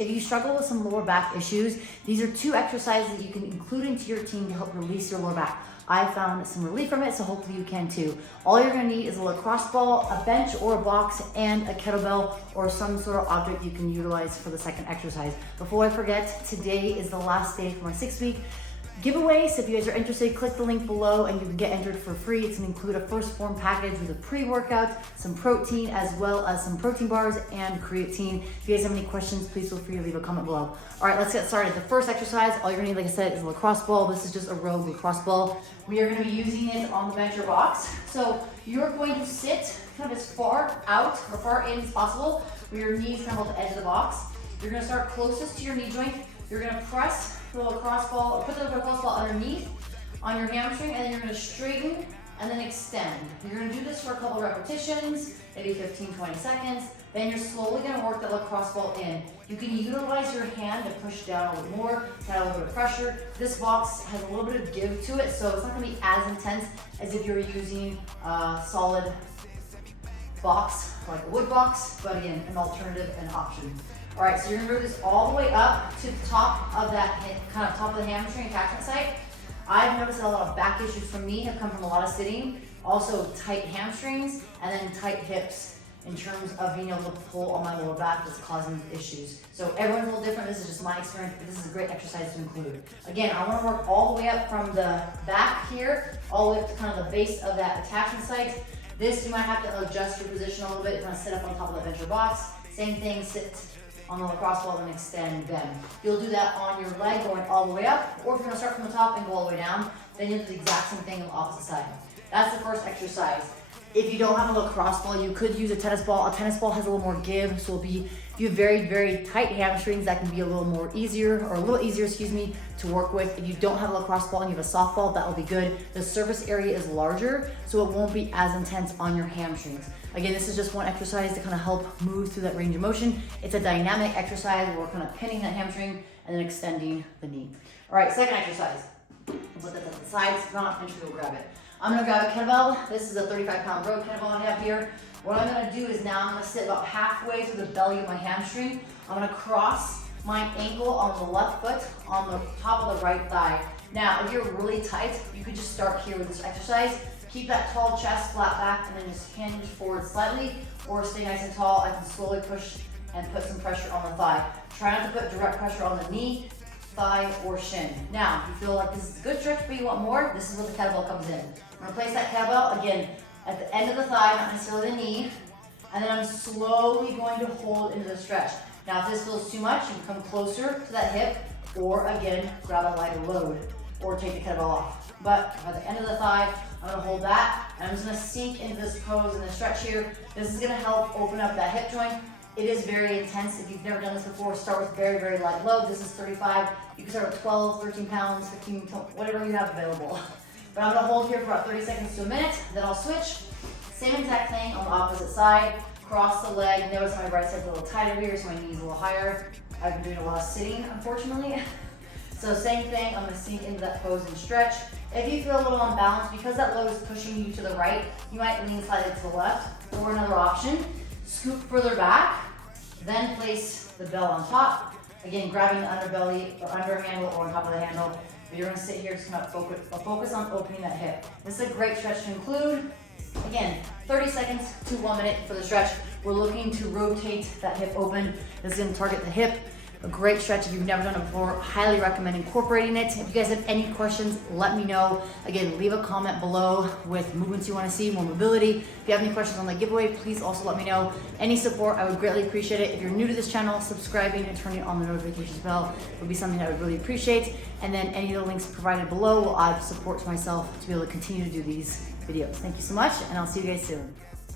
If you struggle with some lower back issues, these are 2 exercises that you can include into your routine to help release your lower back. I found some relief from it, so hopefully you can too. All you're gonna need is a lacrosse ball, a bench or a box, and a kettlebell or some sort of object you can utilize for the second exercise. Before I forget, today is the last day for my 6-week giveaway, so if you guys are interested, click the link below and you can get entered for free. It's gonna include a first Phorm package with a pre-workout, some protein, as well as some protein bars and creatine. If you guys have any questions, please feel free to leave a comment below. All right, let's get started. The first exercise, all you're gonna need, like I said, is a lacrosse ball. This is just a rogue lacrosse ball. We are gonna be using it on the bench or box. So you're going to sit kind of as far out or far in as possible with your knees kind of at the edge of the box. You're gonna start closest to your knee joint. You're gonna press the lacrosse ball, or put the lacrosse ball underneath on your hamstring, and then you're gonna straighten and then extend. You're gonna do this for a couple repetitions, maybe 15, 20 seconds. Then you're slowly gonna work the lacrosse ball in. You can utilize your hand to push down a little more, to add a little bit of pressure. This box has a little bit of give to it, so it's not gonna be as intense as if you're using a solid box, like a wood box, but again, an alternative and option. All right, so you're gonna move this all the way up to the top of that, kind of top of the hamstring attachment site. I've noticed that a lot of back issues from me have come from a lot of sitting, also tight hamstrings, and then tight hips in terms of being able to pull on my lower back that's causing issues. So everyone's a little different. This is just my experience, but this is a great exercise to include. Again, I wanna work all the way up from the back here, all the way up to kind of the base of that attachment site. This, you might have to adjust your position a little bit. You're gonna sit up on top of the bench or box. Same thing, sit on the lacrosse ball and extend, bend. You'll do that on your leg going all the way up, or if you're gonna start from the top and go all the way down, then you'll do the exact same thing on the opposite side. That's the first exercise. If you don't have a lacrosse ball, you could use a tennis ball. A tennis ball has a little more give, so it'll be, if you have very, very tight hamstrings, that can be a little more easier, or a little easier, excuse me, to work with. If you don't have a lacrosse ball and you have a softball, that will be good. The surface area is larger, so it won't be as intense on your hamstrings. Again, this is just one exercise to kind of help move through that range of motion. It's a dynamic exercise where we're kind of pinning that hamstring and then extending the knee. All right, second exercise. Put that to the side, if not, and we'll grab it. I'm gonna grab a kettlebell. This is a 35-pound road kettlebell I have here. What I'm gonna do is now I'm gonna sit about halfway through the belly of my hamstring. I'm gonna cross my ankle on the left foot on the top of the right thigh. Now, if you're really tight, you could just start here with this exercise. Keep that tall chest, flat back, and then just hinge forward slightly, or stay nice and tall. I can slowly push and put some pressure on the thigh. Try not to put direct pressure on the knee, thigh, or shin. Now, if you feel like this is a good stretch but you want more, this is where the kettlebell comes in. I'm gonna place that kettlebell, again, at the end of the thigh, not necessarily the knee, and then I'm slowly going to hold into the stretch. Now, if this feels too much, you can come closer to that hip, or again, grab a lighter load, or take the kettlebell off. But at the end of the thigh, I'm gonna hold that, and I'm just gonna sink into this pose and the stretch here. This is gonna help open up that hip joint. It is very intense. If you've never done this before, start with very, very light load. This is 35. You can start with 12, 13 pounds, 15, whatever you have available. But I'm gonna hold here for about 30 seconds to a minute, then I'll switch. Same exact thing on the opposite side. Cross the leg. Notice my right side's a little tighter here, so my knee's a little higher. I've been doing a lot of sitting, unfortunately. So same thing, I'm gonna sink into that pose and stretch. If you feel a little unbalanced, because that load is pushing you to the right, you might lean slightly to the left. Or another option, scoot further back, then place the bell on top. Again, grabbing the underbelly or under handle or on top of the handle. But you're gonna sit here, just gonna focus on opening that hip. This is a great stretch to include. Again, 30 seconds to 1 minute for the stretch. We're looking to rotate that hip open. This is gonna target the hip. A great stretch. If you've never done it before, highly recommend incorporating it. If you guys have any questions, let me know. Again, leave a comment below with movements you want to see, more mobility. If you have any questions on the giveaway, please also let me know. Any support, I would greatly appreciate it. If you're new to this channel, subscribing and turning on the notifications bell would be something I would really appreciate. And then any of the links provided below will add support to myself to be able to continue to do these videos. Thank you so much, and I'll see you guys soon.